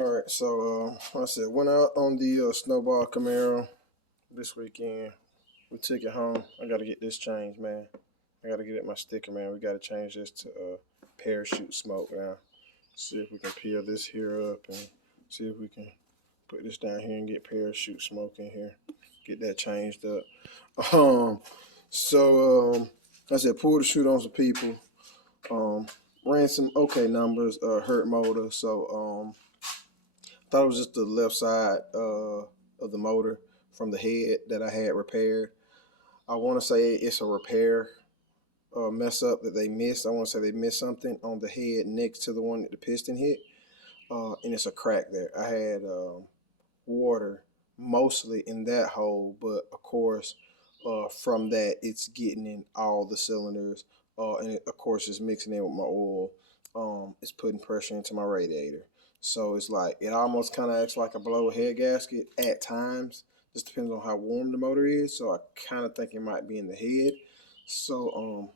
All right, so like I said, went out on the snowball Camaro this weekend. We took it home. I got to get this changed, man. I got to get it my sticker, man. We got to change this to parachute smoke now. See if we can peel this here up and see if we can put this down here and get parachute smoke in here. Get that changed up. Um, like I said, pulled the chute on some people. Um, ran some okay numbers. Hurt motor. So thought it was just the left side of the motor from the head that I had repaired. I want to say it's a repair mess up that they missed. I want to say they missed something on the head next to the one that the piston hit, and it's a crack there. I had water mostly in that hole, but of course, from that, it's getting in all the cylinders, and of course, it's mixing in with my oil. It's putting pressure into my radiator. So it's like it almost kind of acts like a blow head gasket at times. Just depends on how warm the motor is. So I kind of think it might be in the head. So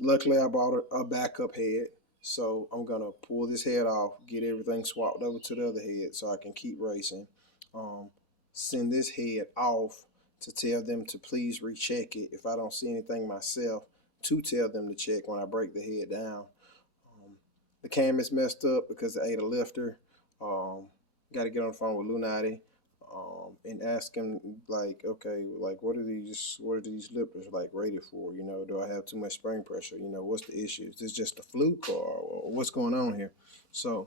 luckily I bought a backup head. So I'm gonna pull this head off, get everything swapped over to the other head, so I can keep racing. Um, Send this head off to tell them to please recheck it if I don't see anything myself. To tell them to check when I break the head down. The cam is messed up because it ate a lifter. Got to get on the phone with Lunati and ask him like, okay, like what are these lifters like rated for? You know, do I have too much spring pressure? You know, what's the issue? Is this just a fluke or what's going on here? So,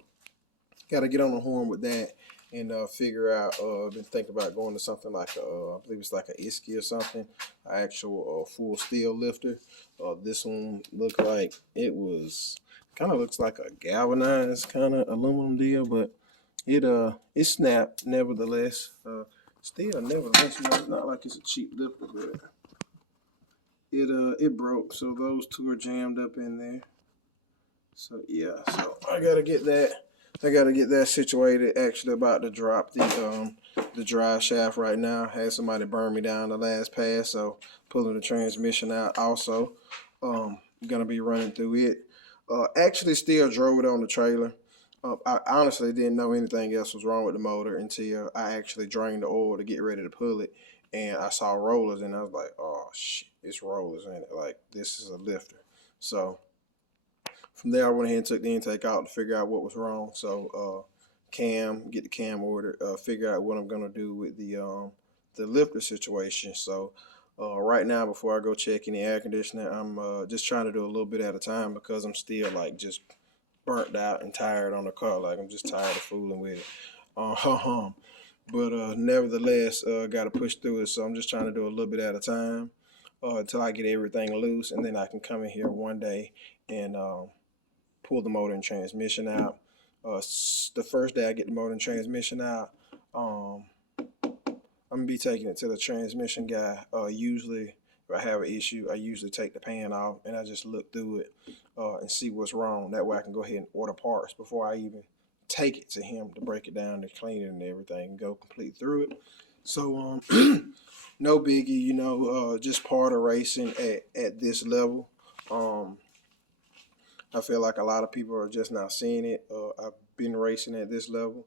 got to get on the horn with that and figure out. Been thinking about going to something like I believe it's like a Iski or something, an actual full steel lifter. This one looked like it kind of looks like a galvanized kind of aluminum deal, but it snapped nevertheless. Still nevertheless, you know, it's not like it's a cheap lifter, but it broke. So those two are jammed up in there. So yeah, so I gotta get that. I gotta get that situated. Actually, about to drop the drive shaft right now. Had somebody burn me down the last pass, so pulling the transmission out. Also, gonna be running through it. Actually, still drove it on the trailer. I honestly didn't know anything else was wrong with the motor until I actually drained the oil to get ready to pull it, and I saw rollers, and I was like, "Oh shit, it's rollers in it. Like this is a lifter." So from there, I went ahead and took the intake out to figure out what was wrong. So get the cam ordered, figure out what I'm gonna do with the lifter situation. So right now, before I go check any air conditioner, I'm just trying to do a little bit at a time because I'm still like just burnt out and tired on the car. Like I'm just tired of fooling with it. But nevertheless, got to push through it. So I'm just trying to do a little bit at a time until I get everything loose, and then I can come in here one day and pull the motor and transmission out. The first day I get the motor and transmission out, I'm gonna be taking it to the transmission guy. Usually, if I have an issue, I usually take the pan off and I just look through it and see what's wrong. That way, I can go ahead and order parts before I even take it to him to break it down, to clean it and everything, and go complete through it. So, no biggie, you know, just part of racing at this level. I feel like a lot of people are just now seeing it. I've been racing at this level.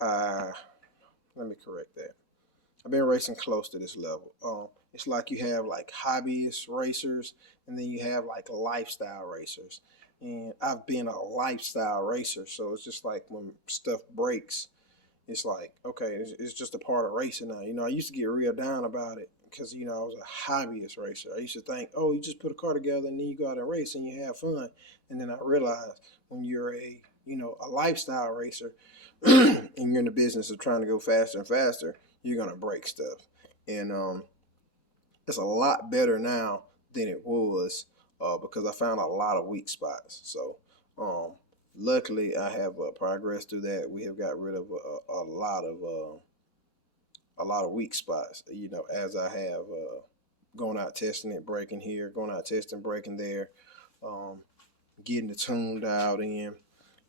I Let me correct that. I've been racing close to this level. It's like you have like hobbyist racers, and then you have like lifestyle racers. And I've been a lifestyle racer, so it's just like when stuff breaks, it's like okay, it's just a part of racing now. You know, I used to get real down about it because you know I was a hobbyist racer. I used to think, oh, you just put a car together and then you go out and race and you have fun. And then I realized when you're a lifestyle racer and you're in the business of trying to go faster and faster, you're gonna break stuff. And it's a lot better now than it was because I found a lot of weak spots. So luckily, I have progressed through that. We have got rid of a lot of weak spots. You know, as I have going out testing it, breaking here, going out testing, breaking there, um, getting the tune dialed in,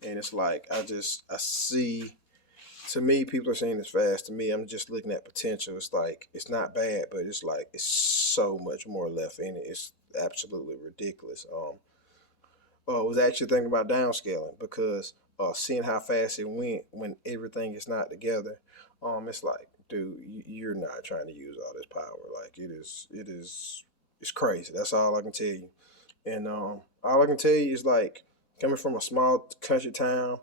and it's like I see. To me, people are saying it's fast. To me, I'm just looking at potential. It's like it's not bad, but it's like it's so much more left in it. It's absolutely ridiculous. I was actually thinking about downscaling because seeing how fast it went when everything is not together, it's like, dude, you're not trying to use all this power. Like it's crazy. That's all I can tell you. And all I can tell you is like coming from a small country town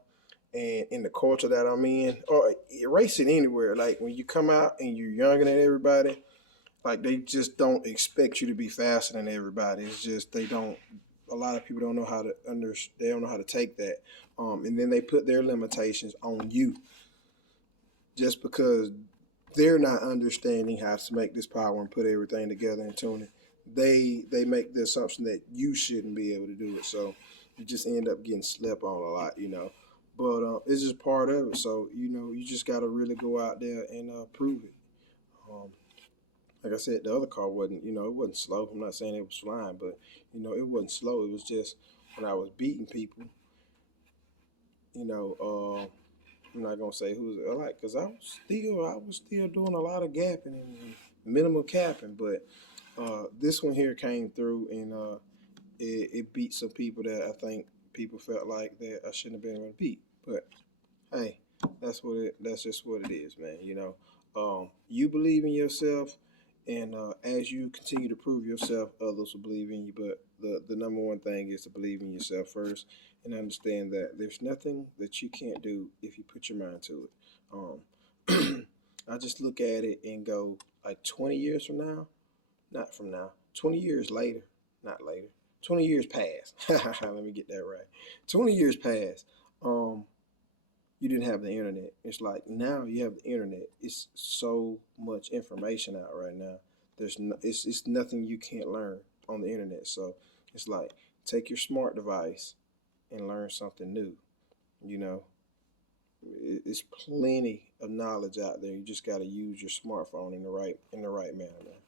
and in the culture that I'm in, or racing anywhere. Like when you come out and you're younger than everybody, like they just don't expect you to be faster than everybody. It's just they don't. A lot of people don't know how to They don't know how to take that, and then they put their limitations on you just because they're not understanding how to make this power and put everything together and tune it. They make the assumption that you shouldn't be able to do it, so you just end up getting slept on a lot, you know. But it's just part of it. So you just got to really go out there and prove it. Um, like I said, the other car wasn't, it wasn't slow. I'm not saying it was flying, but it wasn't slow. It was just when I was beating people, you know. I'm not gonna say who's like, cause I was still doing a lot of gapping and minimal capping, but this one here came through and it beat some people that I think people felt like that I shouldn't have been able to beat. But hey, that's just what it is, man. You believe in yourself, and as you continue to prove yourself, others will believe in you. But the number one thing is to believe in yourself first, and understand that there's nothing that you can't do if you put your mind to it. I just look at it and go, like 20 years from now, not from now, 20 years later, not later, 20 years past. Let me get that right. 20 years past. You didn't have the internet. It's like now you have the internet. It's so much information out right now. It's nothing you can't learn on the internet. So it's like take your smart device and learn something new. You know, it's plenty of knowledge out there. You just got to use your smartphone in the right manner, man.